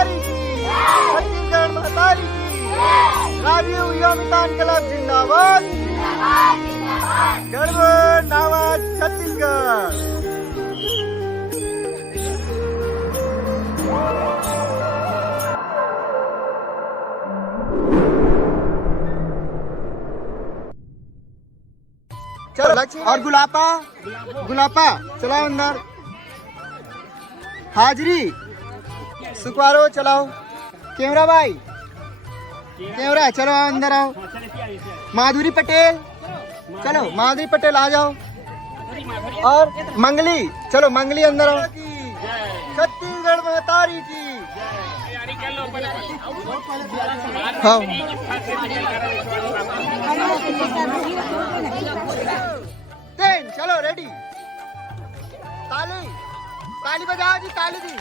महतारी की, छत्तीसगढ़ महतारी की, राजीव योमितान क्लब जिंदाबाद, गणगण नावाज छत्तीसगढ़। चलो और गुलापा गुलापा चलाओ अंदर, हाजरी सुखवारो चलाओ, कैमरा भाई कैमरा चलो अंदर आओ, माधुरी पटेल चलो, माधुरी पटेल आ जाओ, और मंगली चलो, मंगली अंदर आओ। छत्तीसगढ़ महतारी की। हाँ चलो रेडी, ताली ताली बजाओ जी, ताली दी।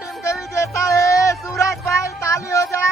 टीम का भी देता है सूरज भाई, ताली हो जाए।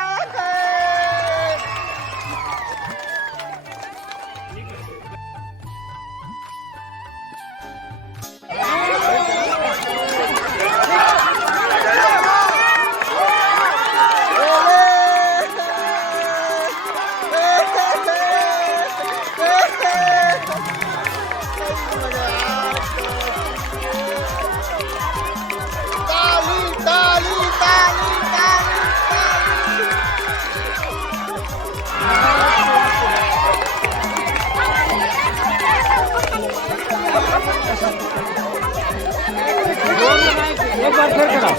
एक बार फिर करो।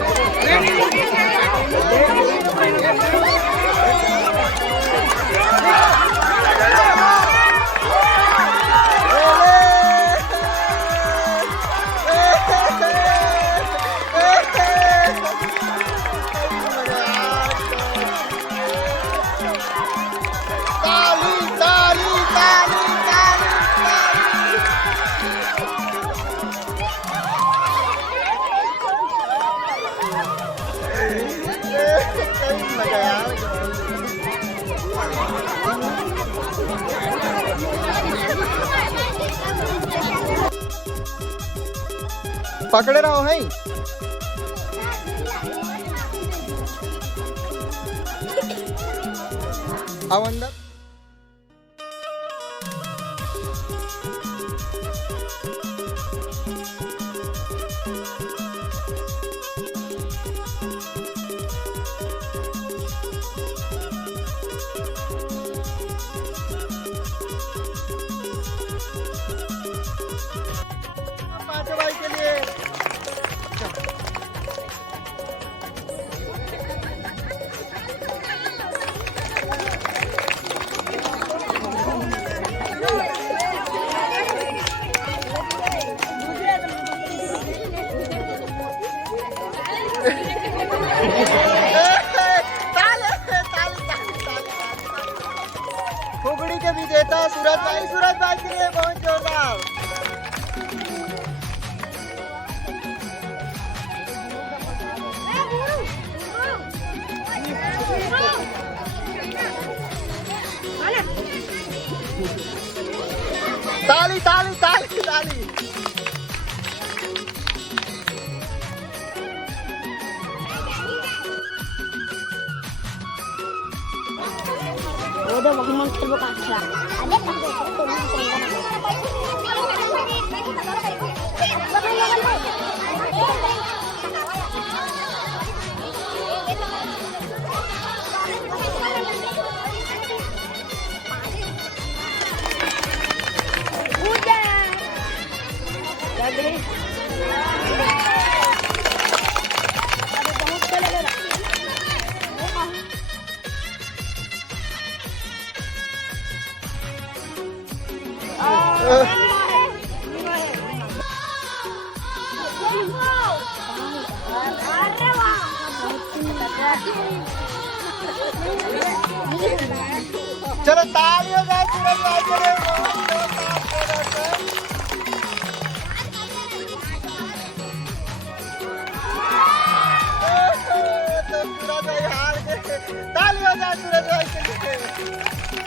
पकड़े रहो है। आओ अंदर। पांचों भाई के लिए फुगड़ी के भी देता सूरज भाई के लिए बहुत जोरदार। ताली ताली ताली ताली। Udah mau terbuka aja. Ada चलो ताली हो जाए सूरज भाई के लिए। तो सूरज भाई हार गए। ताली हो जाए सूरज भाई के लिए।